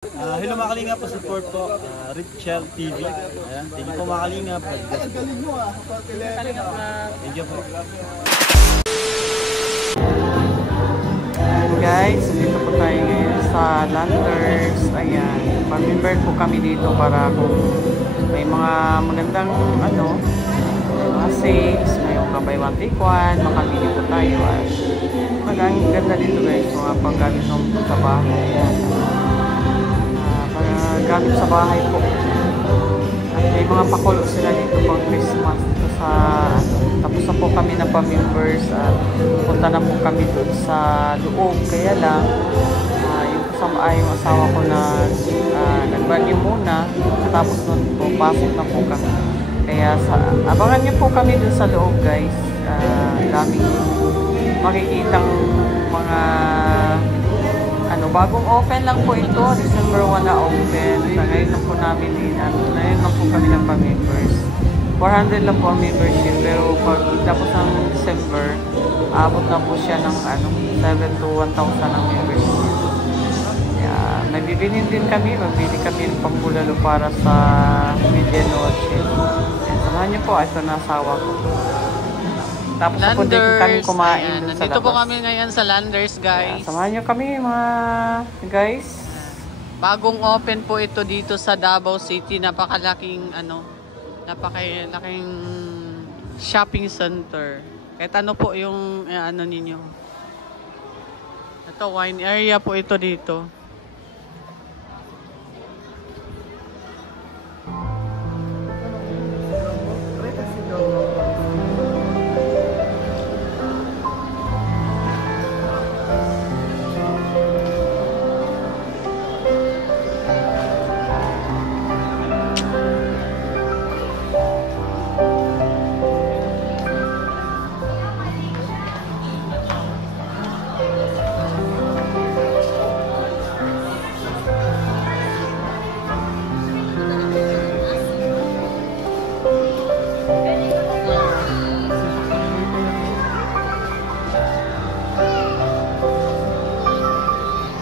Hello mga Kalingap, support po Richel TV. Ayan, thank you po mga Kalingap. Thank you po. Guys, dito po tayo ngayon sa Landers. Ayan, pag-member po kami dito para kung may mga magandang mga sales, may mga buy one take one, makabili po tayo. At ang ganda dito guys, mga paggamit ng sa bahay. Ayan. Gamit sa bahay po. At may mga pakulo sila dito pang Christmas dito sa tapos na po kami na pa-members at punta na po kami doon sa loob. Kaya lang yung kasama yung asawa ko na nag-value muna, tapos nun po pasok na po kami. Kaya abangan niyo po kami doon sa loob guys. Daming makikitang mga bagong open lang po ito. December 1 na open. Ngayon lang po namin ngayon lang po kami ng pa-members. 400 lang po ang membership. Pero pag tapos ng December, abot na po siya ng 7 to 1,000 ang membership. Kaya may bibilhin din kami. Magbili kami ng pambulalo para sa medianoche. Samahan niyo po. Ito na asawa ko. Tapos po din kami kumain dun sa labas. Dito po kami ngayon sa Landers, guys. Samahan nyo kami mga guys. Bagong open po ito dito sa Davao City. Napakalaking napakalaking shopping center. Kahit ano po yung ninyo. Ito wine area po ito dito.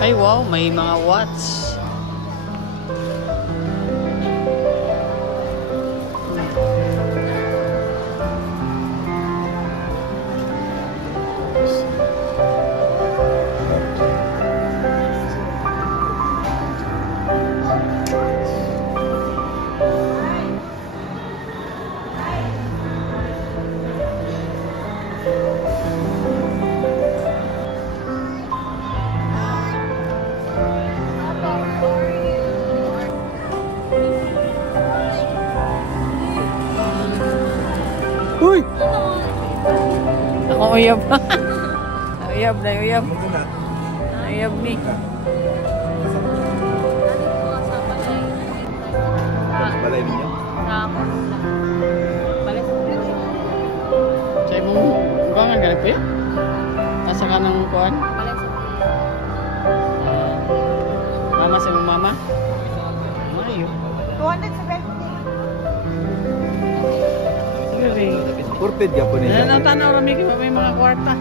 Ay wow, may mga watch. Uy! Ako uyab. Uyab na uyab. Uyab ni. Balay niya. Balay. Chay mo nga ganit pa. Asa ka ng kuan? Mama sa mama. Mayo. 270. Kurped Japon niya. Tanaw rami kay may mga kwarta.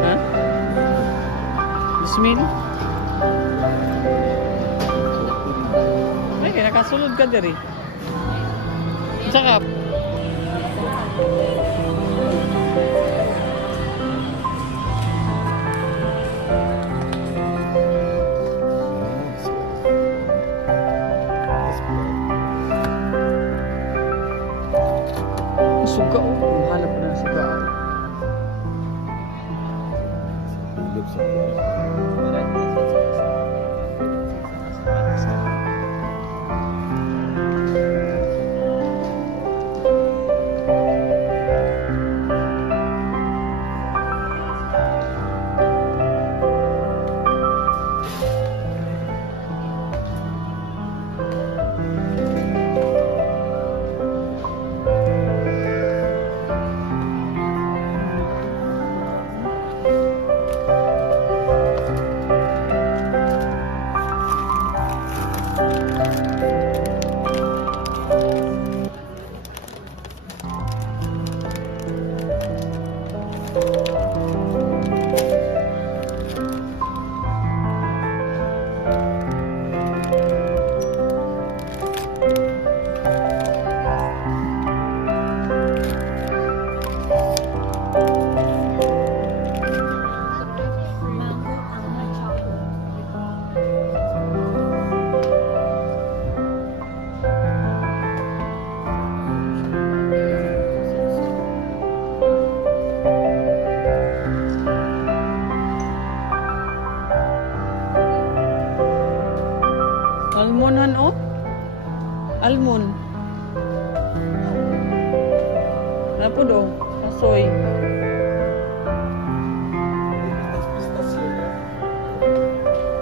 Ha? Bismil. Ay, nakasulod ka diri. Sakap. Suga hanap na ng suga. Almond. Ano po do? Kasoy.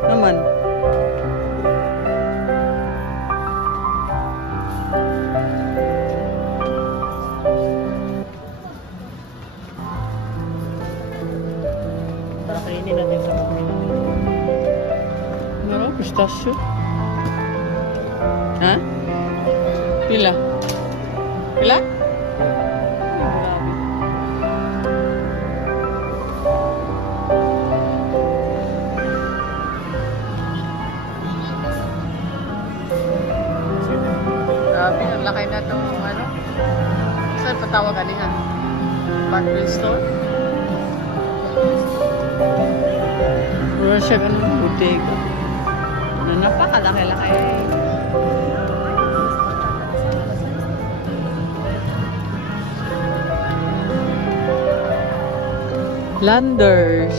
Naman. Kainin natin sa mga. Ano? Pistachio? Ha? Pila? Pila? Ay, grabe. Grabe, ang laki na itong ano. Saan patawag kanina? Department store? Wala siya ganun butega. Na napakalaki-laki. Landers.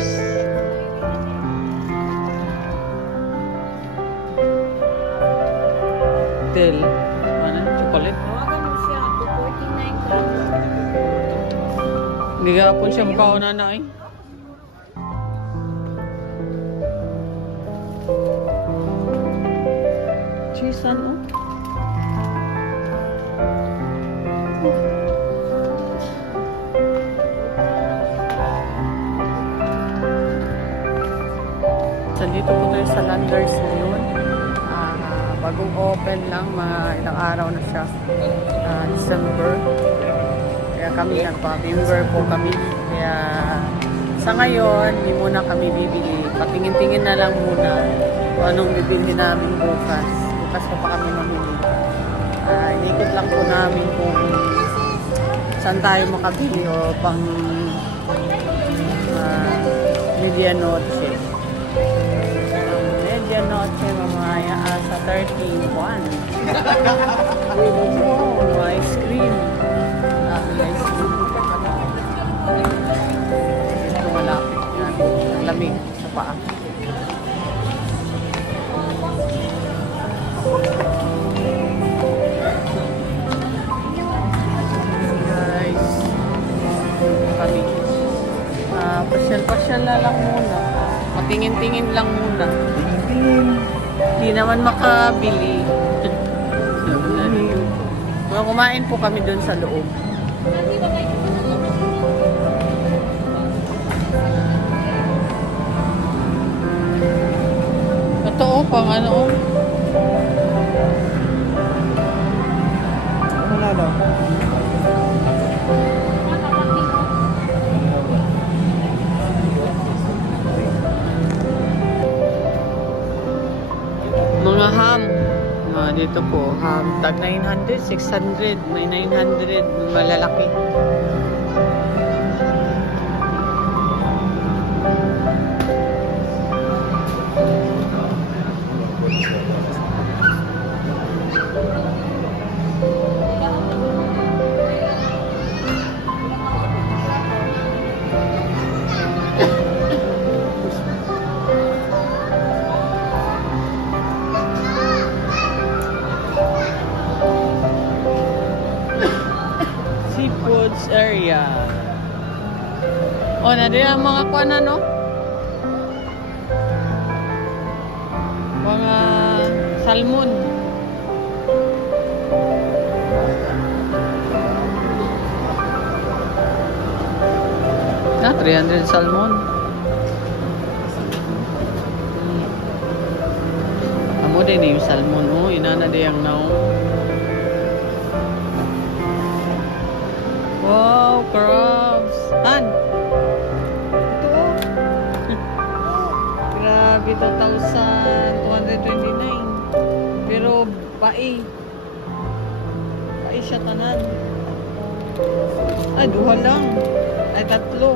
Del. Ano? Chocolate? Tawagan mo siya, 249 grams. Hindi ka po siyang kauna na eh. Cheese ano? So, dito po tayo sa Landers ngayon. Bagong open lang, mga ilang araw na siya. December. Kaya kami nagpa-member po kami. Kaya sa ngayon, hindi muna kami bibili. Patingin-tingin na lang muna kung anong bibili namin bukas. Bukas pa kami mamili. Inikot lang po namin kung saan tayo makabili o pang medianoche. Medianoche mamaya sa 31. Oh, ice cream. Ice cream. Ito malapit na. Lamig sa paa. Guys, kami. Pasyal-pasyal na lang muna. Patingin-tingin lang muna. Hindi naman makabili. Kumain po kami doon sa loob. Ito pang ano. Wala daw. Mga ham. Dito po, ham. Tag 900, 600, may 900, malalaki. Seafoods area. O, na din ang mga kuwan ano? Mga salmon. Ah, 300 salmon. Amo din yung salmon. Oh, inana din ang naong. Wow, crabs. Han. Ito. Grabe, 2,229. Pero, pai. Pai siya tanan. Ay, duha lang. Ay, tatlo.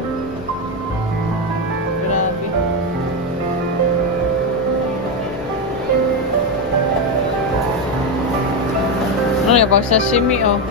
Grabe. Ano yung pag sashimi, oh.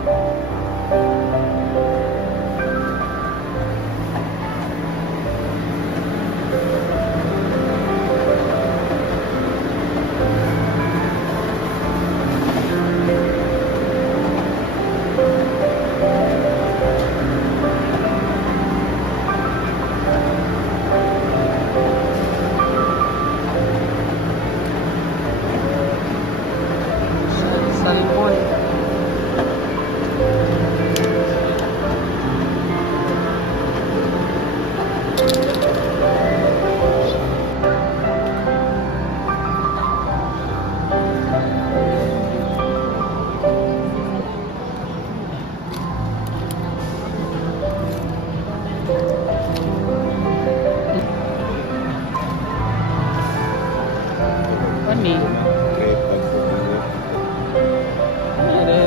Lami.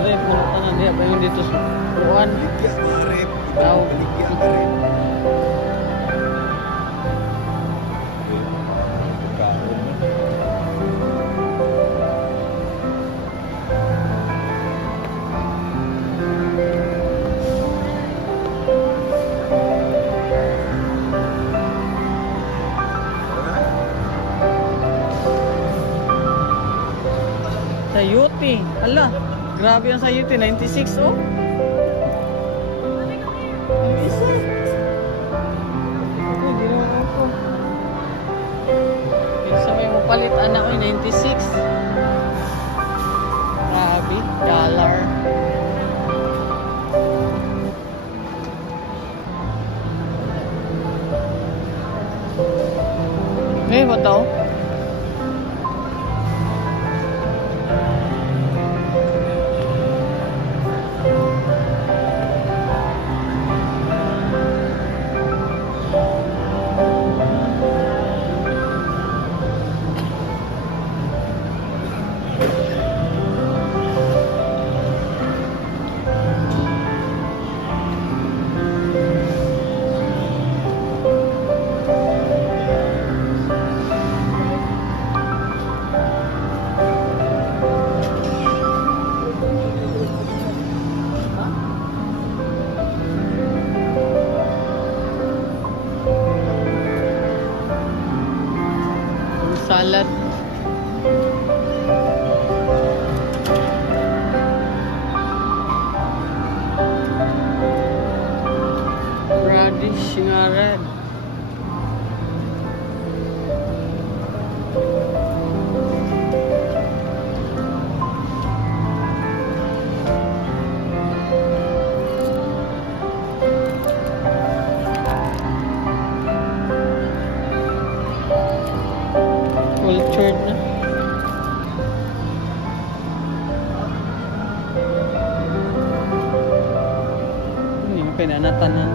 Rep mo na tanan diya pa yung dito sa Luan. Daw. Sayuti. Hala, grabe ang sayuti. 96 oh. 96. Ay, ginawa ko. Pinsa mo yung mapalit anak ko, 96. Grabe, dollar. Ngayon ba ito? Salad. Radish nga red. Cultured na. Hindi mo pinanatanan.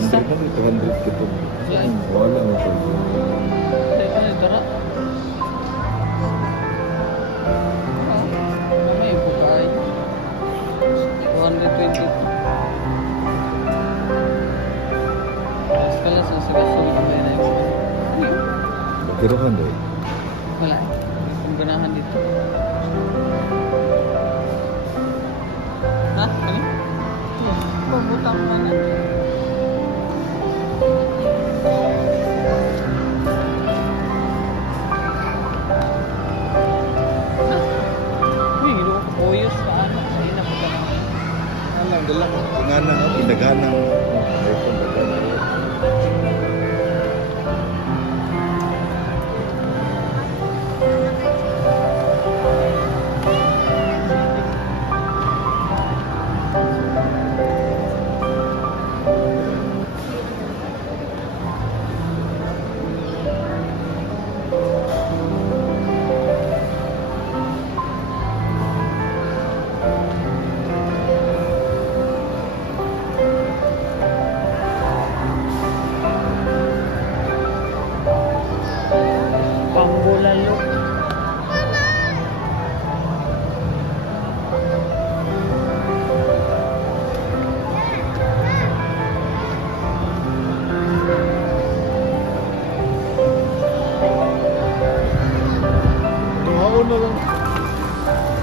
isa. 200 kito. Yan. Wala mo ito. Teka na, tara. May bukay. 220. Kala sa gasolina ba yun? Kiruhan deh. Wala. Ang ganahan dito. Ha? Ano? Pabutang na na. Uy, hilo ko koyos ka ano. Ayun na po ka lang. Alang dalang pinganang pinaganang. Ito daganang. Pambulalo.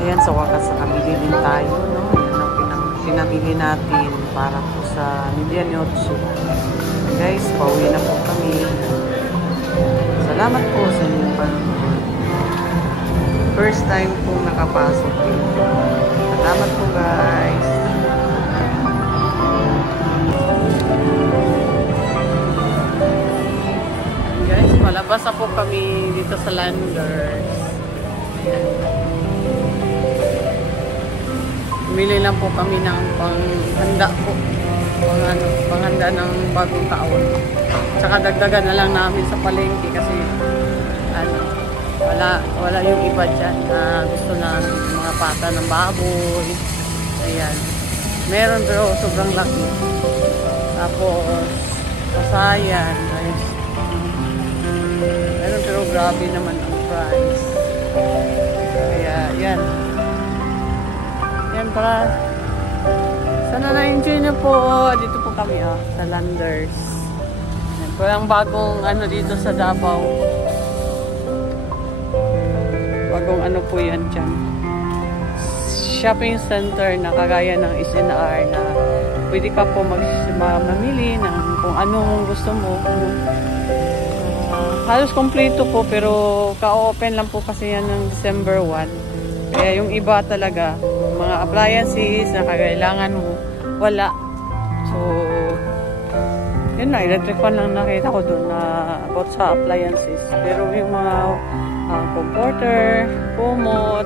Ayan, sa wakas nakabili din tayo, no? Ayan ang pinamili natin para po sa Medianoche. Guys, pauwi na po kami. Salamat po sa inyong panonood. First time pong nakapasok dito. Salamat po, guys. Guys, palabas na po kami dito sa Landers. Bumili lang po kami ng panghanda po. Panghanda ng bagong taon. Tsaka dagdagan na lang namin sa palengke kasi wala yung iba dyan na gusto na mga pata ng baboy. Ayan. Meron pero sobrang laki. Tapos pasayan. Meron pero grabe naman ang price. Kaya yan. Yan para sana na-enjoy nyo po. Dito po kami sa Landers. Yan po ang bagong dito sa Davao. Bagong po yan dyan. Shopping center na kagaya ng SNR na pwede ka po mamili ng kung anong gusto mo. Halos kompleto po pero ka-open lang po kasi yan ng December 1. Kaya yung iba talaga mga appliances na kailangan mo, wala. So, yun na, electric fan lang nakita ko doon na about sa appliances. Pero yung mga comforter, kumot,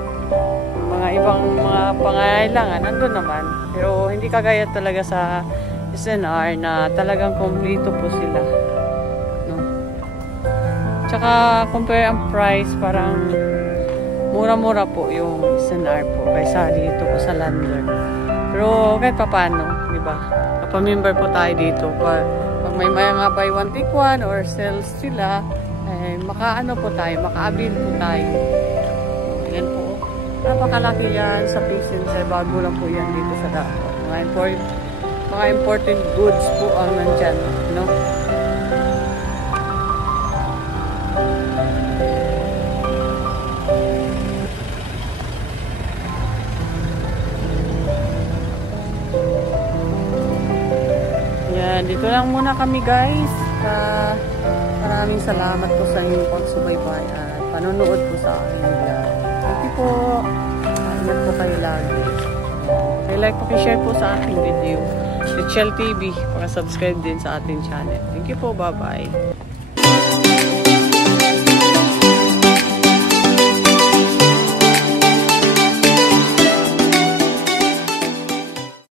mga ibang mga pangailangan, nandun naman. Pero hindi kagaya talaga sa SNR na talagang kompleto po sila. No? Tsaka, compare ang price, parang mura-mura po yung SNR po kaysa dito po sa Lander. Pero kahit pa paano, di ba? Kapamember po tayo dito. Pag may mga buy one take one or sales sila, eh, po tayo, maka-avail po tayo. Yan po. Napakalaki yan sa Patience. Bago lang po yan dito sa Davao. Mga imported goods po ang nandyan. No? Dito lang muna kami guys. Maraming salamat po sa inyong pagsubaybay at panonood po sa aking vlog. Thank you po. Ingat po kayo lagi. Like po, share po sa aking video. Richelle TV. Para subscribe din sa ating channel. Thank you po. Bye bye.